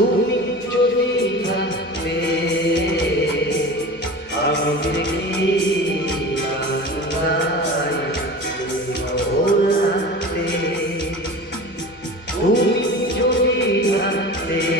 তুমি যদি থাকতে আমি দেখি তুমি যদি থাকতে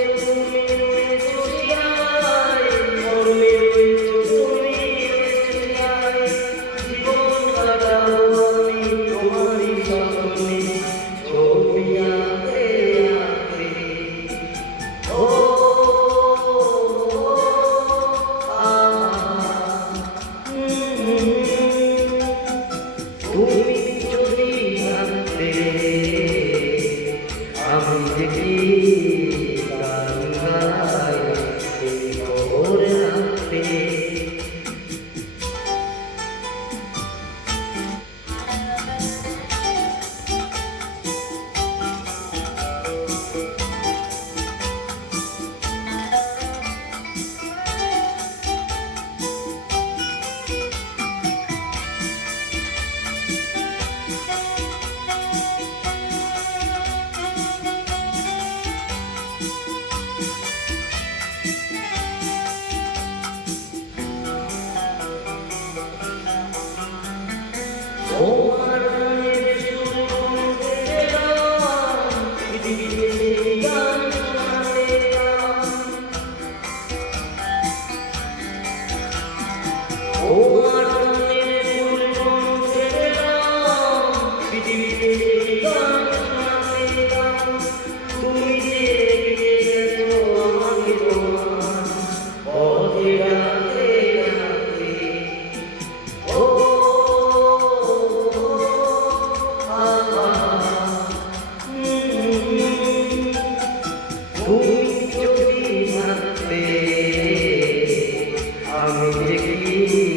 আমি কি